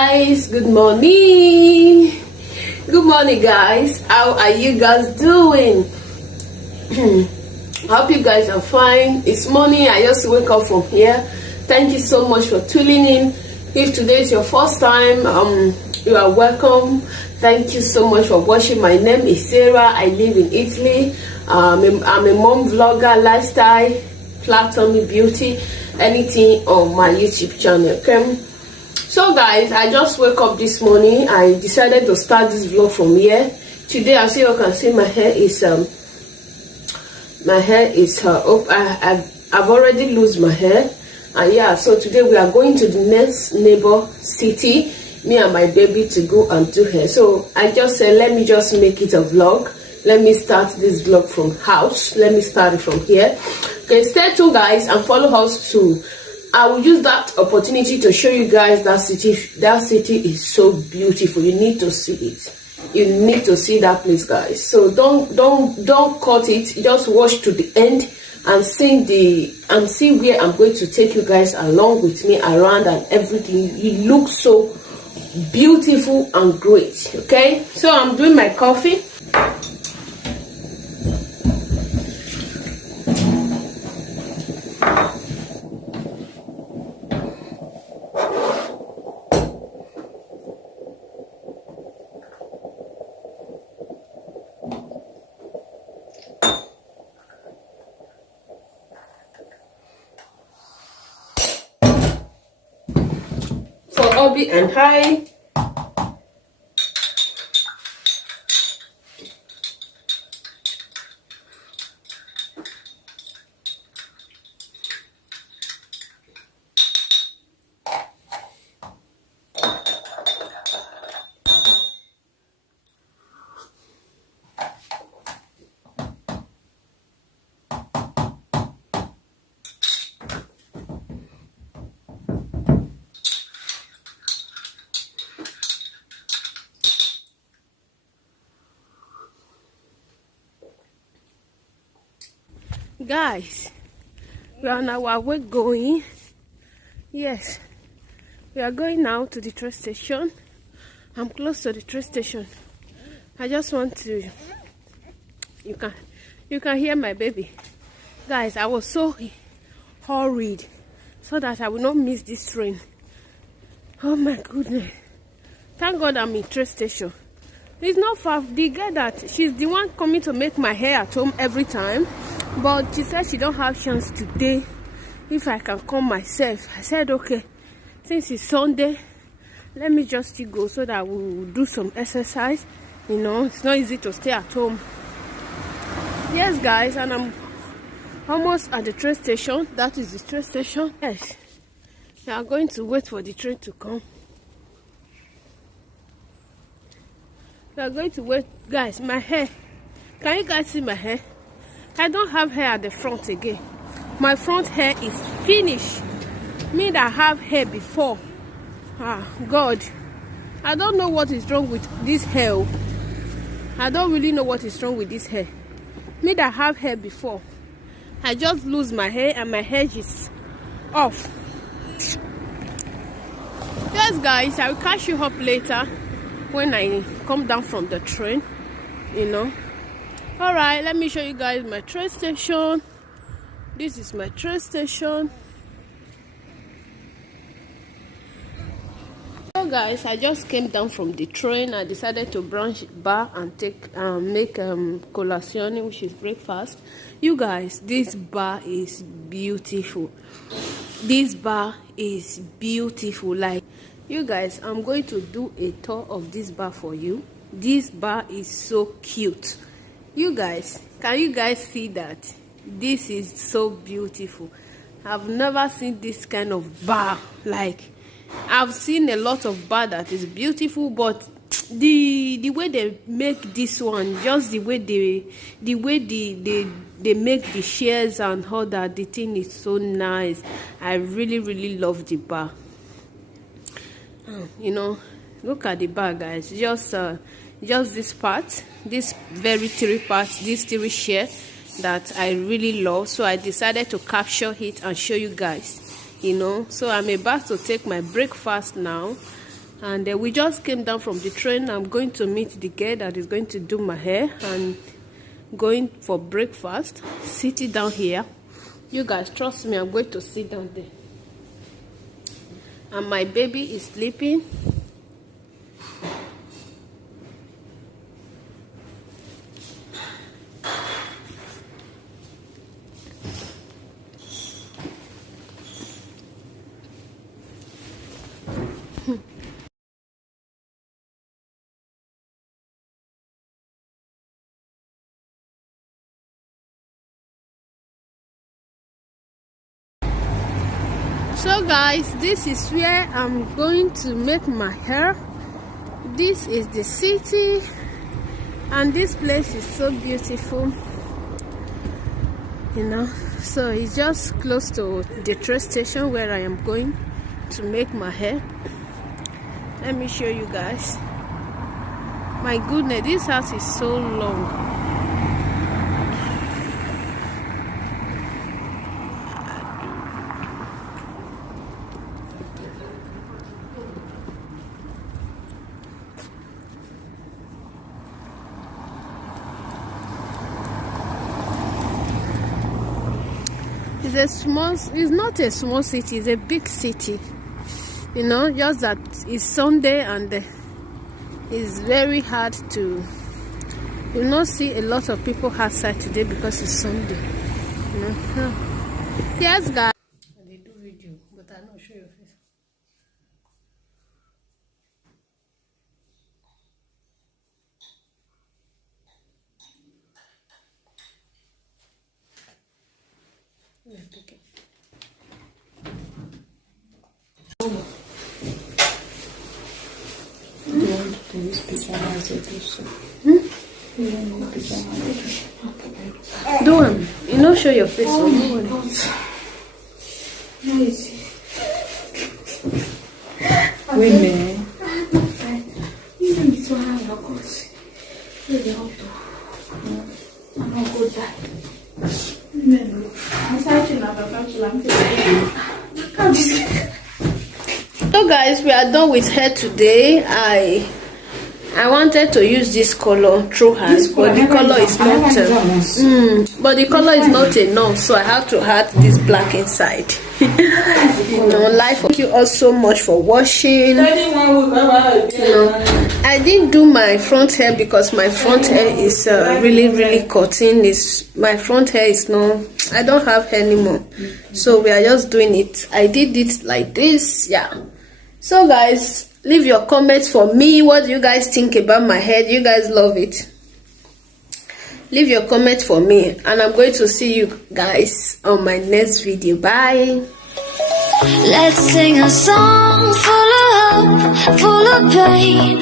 guys, good morning. Good morning guys, how are you guys doing? I hope you guys are fine. It's morning, I just wake up from here. Thank you so much for tuning in. If today is your first time, you are welcome. Thank you so much for watching. My name is Sarah. I live in Italy. I'm a mom vlogger, lifestyle, flat tummy, beauty, anything on my YouTube channel. Okay, so guys, I just woke up this morning. I decided to start this vlog from here. Today, as you can see, my hair is up. I've already lost my hair, and yeah, so today we are going to the next neighbor city, me and my baby, to go and do hair. So I just said, let me just make it a vlog. Let me start this vlog from house. Let me start it from here. Okay, stay tuned guys and follow us too. I will use that opportunity to show you guys that city. That city is so beautiful. You need to see it. You need to see that place, guys. So don't cut it. Just watch to the end and see where I'm going to take you guys along with me around and everything. It looks so beautiful and great. Okay, so I'm doing my coffee. For Obi and Hi. Guys, we are on our way going. Yes, we are going now to the train station. I'm close to the train station. I just want to, you can hear my baby. Guys, I was so hurried so that I will not miss this train. Oh my goodness. Thank God I'm in train station. It's not far. The girl that, she's the one coming to make my hair at home every time. But she said she don't have chance today. If I can come myself, I said okay. Since it's Sunday, let me just go so that we will do some exercise. You know, it's not easy to stay at home. Yes, guys, and I'm almost at the train station. That is the train station. Yes, we are going to wait for the train to come. We are going to wait, guys. My hair. Can you guys see my hair? I don't have hair at the front again. My front hair is finished. Me that have hair before. Ah, God. I don't know what is wrong with this hair. I don't really know what is wrong with this hair. Me that have hair before. I just lose my hair and my hair is off. Yes, guys, I will catch you up later when I come down from the train. You know. Alright, let me show you guys my train station. This is my train station. So guys, I just came down from the train. I decided to branch bar and make colazione, which is breakfast. You guys, this bar is beautiful. This bar is beautiful. Like, you guys, I'm going to do a tour of this bar for you. This bar is so cute. You guys, can you guys see that? This is so beautiful. I've never seen this kind of bar. Like, I've seen a lot of bar that is beautiful, but the way they make this one, just the way they make the chairs and all that, the thing is so nice. I really love the bar. You know, look at the bar, guys. Just this part, this very three parts, this three share that I really love. So I decided to capture it and show you guys, you know. So I'm about to take my breakfast now. And we just came down from the train. I'm going to meet the girl that is going to do my hair and going for breakfast. Sitting down here. You guys, trust me, I'm going to sit down there. And my baby is sleeping. So guys, this is where I'm going to make my hair. This is the city, and this place is so beautiful, you know. So it's just close to the train station where I am going to make my hair. Let me show you guys. My goodness, this house is so long. It's not a small city, it's a big city, you know. Just that it's Sunday and it's very hard to, you not see a lot of people outside today because it's Sunday, you know. Yes guys, they do video, but I not show your face. Okay. You want to use pajamas or do so? You don't need pajamas. Okay. Do them. You know, show your face. Oh my God. Nice. Women. Even this one, I'm not good. You're not good. I'm not good at So guys, we are done with hair today. I wanted to use this color through her, but the color is not but the color is not enough, so I have to add this black inside. You know, life. Thank you all so much for watching. You know, I didn't do my front hair because my front hair is really cutting. My front hair is no, I don't have hair anymore, so we are just doing it. I did it like this, yeah. So guys, leave your comments for me. What do you guys think about my hair? Do you guys love it? Leave your comments for me, and I'm going to see you guys on my next video. Bye. Let's sing a song full of hope, full of pain.